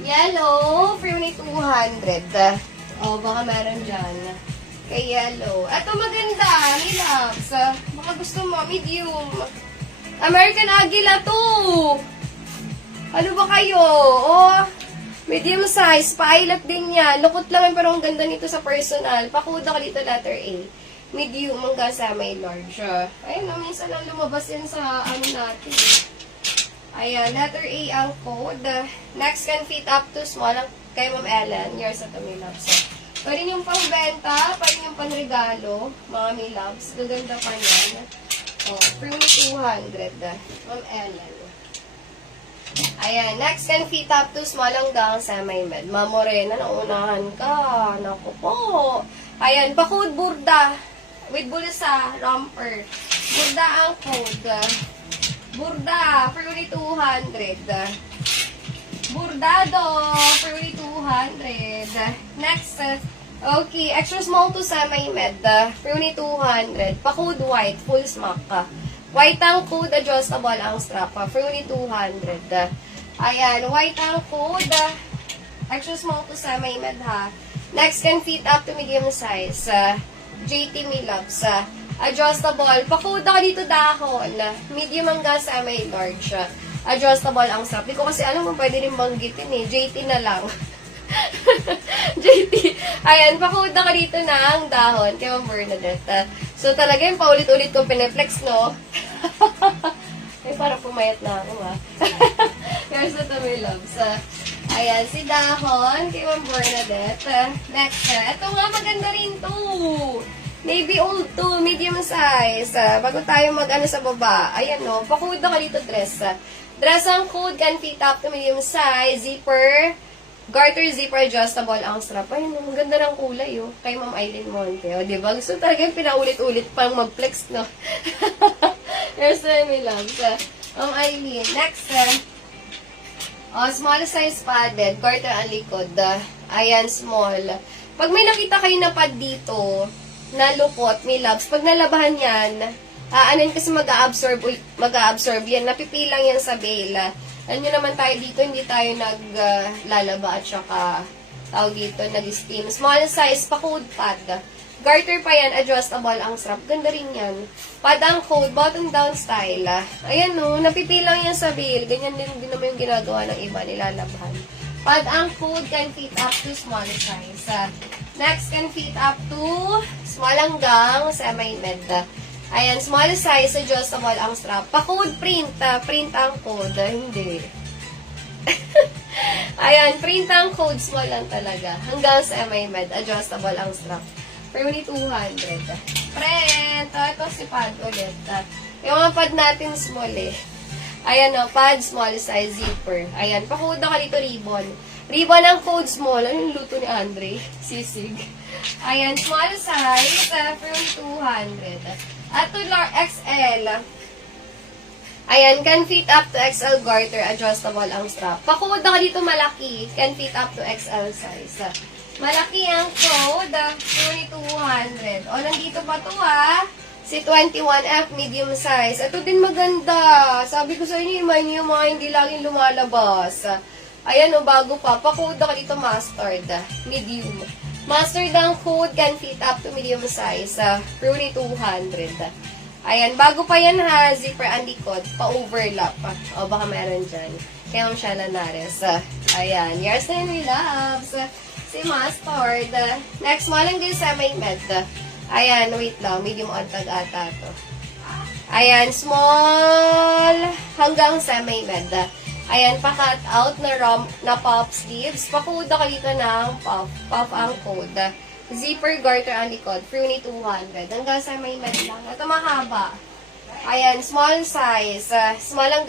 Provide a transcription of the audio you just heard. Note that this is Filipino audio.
Yellow, Fruity 200. Baka meron dyan. Kay yellow. Ito maganda, may loves. Baka gusto mo, medium. American Aguila to. Ano ba kayo? Medium size. Pilot din yan. Lukot lang pero ang ganda nito sa personal. Pakuda ka dito letter A. Medium hanggang sa may large. Ayun, minsan lang lumabas yan sa ano natin. Ayan, letter A ang code. Next can fit up to small kay Ma'am Ellen. Yours at may loves. Pwede yung pangbenta, pwede yung panregalo. Mga may loves. Gaganda pa yan. Fruity 200. Ma'am Ellen. Ayan, next can fit up to small hanggang sa may med. Ma'am Morena, naunahan ka. Naku po. Ayan, pakod burda. With bulsa, romper. Burda ang code. Burda, Fruity 200. Burdado, Fruity 200. Next, okay, extra small to semi-med. Fruity 200. Pa-code white, full smock. White ang code, adjustable ang strap. Fruity 200. Ayan, white ang code. Extra small to semi-med ha. Next, can fit up to medium size. JT Miloves. Adjustable. Pakuda ka dito dahon. Medium hanggang semi-large. Adjustable ang strap. Di ko kasi alam kung pwede rin banggitin eh. JT na lang. JT. Ayan, pakuda ka dito ng dahon. Kay Ma'am Bernadette. So talaga yung paulit-ulit kong pineflex, no? Ay, parang pumayat na ako, ha? Here's the Miloves. Ayan, si dahon kay Ma'am Bernadette. Next, ito nga maganda rin to. Navy old to, medium size. Bago tayo mag-ano sa baba. Ayan, no? Pakuda ka dito dress. Dress ang code can fit up to medium size. Zipper. Garter zipper adjustable ang strap. Ayun, ang ganda ng kulay, oh. Kay Ma'am Eileen Monte, oh. Diba? Gusto talaga yung pinaulit-ulit pang mag-flex, no? Here's the my loves. Ma'am Eileen. Next, small size padded. Garter ang likod. Ayan, small. Pag may nakita kayo na pad dito, na lupot, may loves, pag nalabahan yan, anin kasi mag-a-absorb yan. Napipilang yan sa bail. Alam nyo naman tayo dito, hindi tayo naglalaba at saka tawag dito, nag-steam. Small size, pa-code pad. Garter pa yan, adjustable ang strap. Ganda rin yan. Pad ang code, button down style. Ayan no, napipilang yan sa bail. Ganyan din naman yung ginagawa ng iba, nilalabahan. Pad ang code can fit up to small size. Next, can fit up to small hanggang semi-med. Ayan, small size, adjustable ang strap. Pa-code print. Print ang code. Hindi. Ayan, print ang code. Small lang talaga. Hanggang semi-med. Adjustable ang strap. Fruity 200. Print. Ito si pad ulit. Yung mga pad natin small eh. Ayan o, pad, small size, zipper. Ayan, pakuda ka dito ribbon. Ribbon ang code small. Ano yung luto ni Andre? Sisig. Ayan, small size, Fruity 200. At to XL. Ayan, can fit up to XL garter, adjustable ang strap. Pakuda ka dito malaki, can fit up to XL size. Malaki ang code, Fruity 200. O, nandito pa to ha. Si 21F, medium size. Ito din maganda. Sabi ko sa inyo, yung mga hindi laging lumalabas. Ayan o, bago pa. Pakuda ka dito mustard, medium. Mustard ang code can fit up to medium size. Fruity 200. Ayan, bago pa yan ha. Zipper ang likod. Pa-overlap. O, baka meron dyan. Kaya ang Shala Nares. Ayan, yours na yun, loves. Si mustard. Next, malang din sa may med. Ayan, wait lang. Medium odd tag ata to. Ayan, small hanggang semi-med. Ayan, pa-cut out na puff sleeves. Pakuda ka dito ng puff. Puff ang code. Zipper garter ang likod. Fruity 200. Hanggang semi-med lang. Ito mahaba. Ayan, small size. Small hanggang